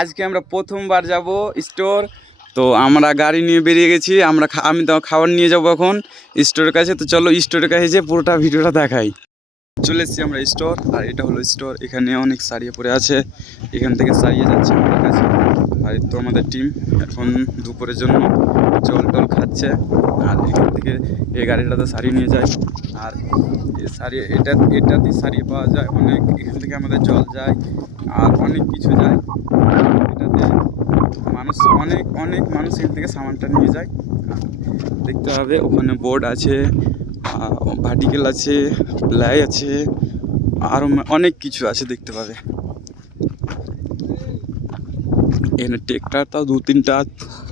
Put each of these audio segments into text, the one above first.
আজকে আমরা প্রথমবার যাব স্টোর। তো আমরা গাড়ি নিয়ে বেরিয়ে গেছি। আমি তো খাবার নিয়ে যাব এখন স্টোরের কাছে। তো চলো স্টোরের কাছে যে পুরোটা ভিডিওটা দেখাই। চলে এসেছি আমরা স্টোর, আর এটা হলো স্টোর। এখানে অনেক সারিয়ে পড়ে আছে, এখান থেকে সারিয়ে যাচ্ছে আমাদের কাছে। আর তো আমাদের টিম এখন দুপুরের জন্য জল টল খাচ্ছে, আর এখান থেকে এই গাড়িটাতে সারিয়ে নিয়ে যায়। আর সারিয়ে এটাতেই সারিয়ে পাওয়া যায় অনেক। এখান থেকে আমাদের জল যায় আর অনেক কিছু যায় এটাতে। মানুষ অনেক অনেক মানুষ এখান থেকে সামানটা নিয়ে যায়। দেখতে হবে ওখানে বোর্ড আছে, ভার্টিক্যাল আছে, প্লাই আছে, আরও অনেক কিছু আছে দেখতে পাবে। এখানে ট্রেক্টর তাও 2-3টা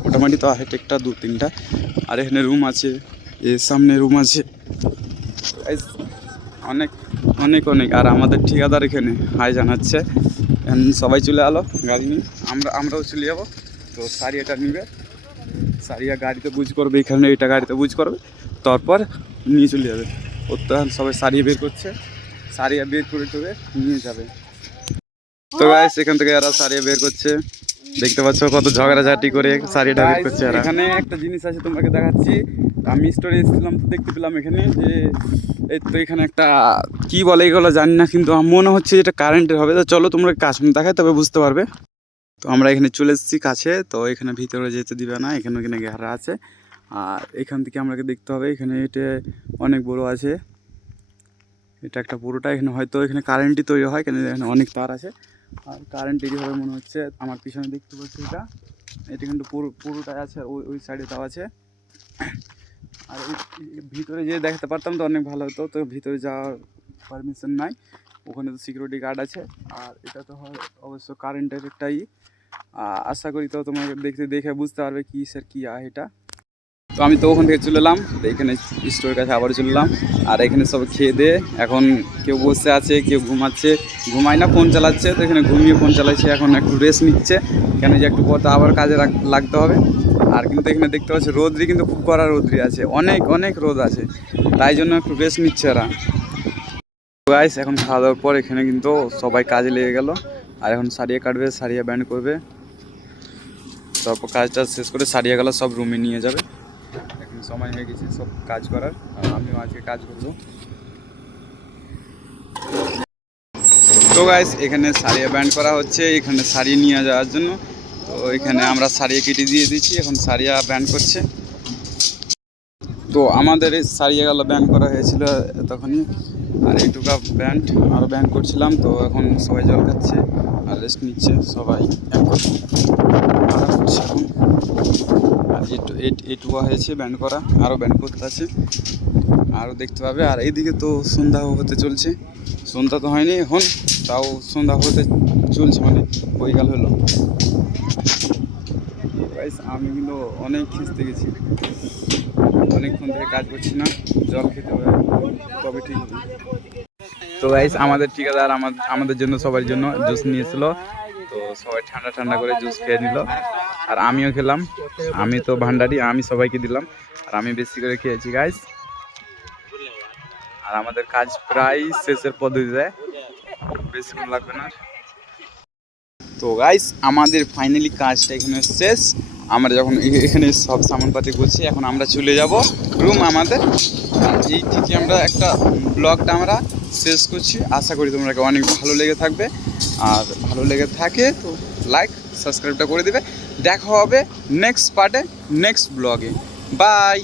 মোটামুটি তো আছে, ট্রেক্টর 2-3টা। আর এখানে রুম আছে, এর সামনে রুম আছে অনেক অনেক অনেক। আর আমাদের ঠিকাদার এখানে হাই জানাচ্ছে। সবাই চলে এলো গাড়ি নিয়ে, আমরাও চলে যাবো। তো সারিয়াটা নিবে, সারিয়া গাড়িতে বুঝ করবে, এখানে এটা গাড়িতে বুঝ করবে, তারপর নিয়ে চলে যাবে। ওর তো সবাই সারিয়ে বের করছে, সারিয়া বের করে টোরে নিয়ে যাবে। তো গাইস এখান থেকে এরা সারিয়ে বের করছে, দেখতে পাচ্ছ কত ঝগড়াঝাটি করে সারিয়াটা বের করছে। আর এখানে একটা জিনিস আছে তোমাকে দেখাচ্ছি। আমি স্টোরে এসেছিলাম তো দেখতে পেলাম এখানে যে এই তো এখানে একটা কি বলে এগুলো জানি না, কিন্তু আমার মনে হচ্ছে এটা কারেন্টের হবে। তো চলো তোমরা কাছে দেখায় তবে বুঝতে পারবে। তো আমরা এখানে চলে এসেছি কাছে। তো এখানে ভিতরে যেতে দিবে না, এখানে ওখানে ঘেরা আছে। আর এখান থেকে আমাকে দেখতে হবে, এখানে এটা অনেক বড় আছে, এটা একটা পুরোটা। এখানে হয়তো এখানে কারেন্টই তৈরি হয়, কেন এখানে অনেক তার আছে আর কারেন্ট তৈরি হবে মনে হচ্ছে। আমার পিছনে দেখতে পাচ্ছি এটা কিন্তু পুরোটাই আছে, ওই সাইডে তাও আছে। আর ভিতরে যে দেখতে পারতাম তো অনেক ভালো হতো। তো ভিতরে যাওয়ার পারমিশন নাই, ওখানে তো সিকিউরিটি গার্ড আছে। আর এটা তো হয় অবশ্য কারেন্টের একটাই। আশা করি তো তোমাকে দেখে বুঝতে পারবে কি স্যার কি এটা। তো আমি তো ওখান থেকে চলে এলাম, তো এখানে স্টোরের কাছে আবার চলে এলাম। আর এখানে সব খেয়ে দিয়ে এখন কেউ বসে আছে, কেউ ঘুমাচ্ছে, ঘুমায় না ফোন চালাচ্ছে। তো এখানে ঘুমিয়ে ফোন চালাচ্ছে, এখন একটু রেস্ট নিচ্ছে, কেন যে একটু পর তো আবার কাজে লাগতে হবে। আর কিন্তু এখানে দেখতে পাচ্ছি রোদ্রি কিন্তু খুব কড়া রোদ্রি আছে, অনেক অনেক রোদ আছে, তাই জন্য একটু রেস্ট নিচ্ছে এরা। গাইস এখন খাওয়া দাওয়ার পর এখানে কিন্তু সবাই কাজে লেগে গেল। আর এখন সারিয়া কাটবে, সারিয়া ব্যান্ড করবে, তারপর কাজটা শেষ করে সারিয়া গেল সব রুমে নিয়ে যাবে। এখন সময় হয়ে গেছে সব কাজ করার, আর আমিও আজকে কাজ করবো। তো গাইস এখানে সারিয়া ব্যান্ড করা হচ্ছে, এখানে সারিয়ে নিয়ে যাওয়ার জন্য। তো এখানে আমরা সারিয়া কেটে দিয়ে দিচ্ছি, এখন সারিয়া ব্যান্ড করছে। তো আমাদের এই সারিয়া গেল ব্যান্ড করা হয়েছিল তখনই, আর এইটুকা ব্যান্ড আরও ব্যান্ড করছিলাম। তো এখন সবাই জল খাচ্ছে আর রেস্ট নিচ্ছে সবাই এখন। আর এইটুকু হয়েছে ব্যান্ড করা, আরও ব্যান্ড করতে আছে, আরও দেখতে পাবে। আর এইদিকে তো সন্ধ্যা হতে চলছে, সন্ধ্যা তো হয়নি এখন, তাও সন্ধ্যা হতে চলছে, মানে বৈকাল হলো। আমি কিন্তু অনেক খিস্তে গেছি, অনেকক্ষণ থেকে কাজ করছি না, জল খেতে হবে তবে ঠিক হবে। তো গাইস আমাদের ঠিকাদার আমাদের জন্য সবার জন্য জুস নিয়েছিল। তো সবাই ঠান্ডা ঠান্ডা করে জুস খেয়ে নিল, আর আমিও খেলাম। আমি তো ভান্ডারি, আমি সবাইকে দিলাম, আর আমি বেশি করে খেয়েছি গাইস। আর আমাদের কাজ প্রায় শেষের পদ্ধতিতে, বেশিক্ষণ লাগবে না। তো গাইস আমাদের ফাইনালি কাজটা এখানে শেষ। আমরা যখন এখানে সব সামানপাতি করছি, এখন আমরা চলে যাব রুম আমাদের। আর এই থেকে আমরা একটা ব্লগটা আমরা শেষ করছি। আশা করি তোমরা অনেক ভালো লেগে থাকবে, আর ভালো লেগে থাকে তো লাইক সাবস্ক্রাইবটা করে দেবে। দেখা হবে নেক্সট পার্টে, নেক্সট ব্লগে। বাই।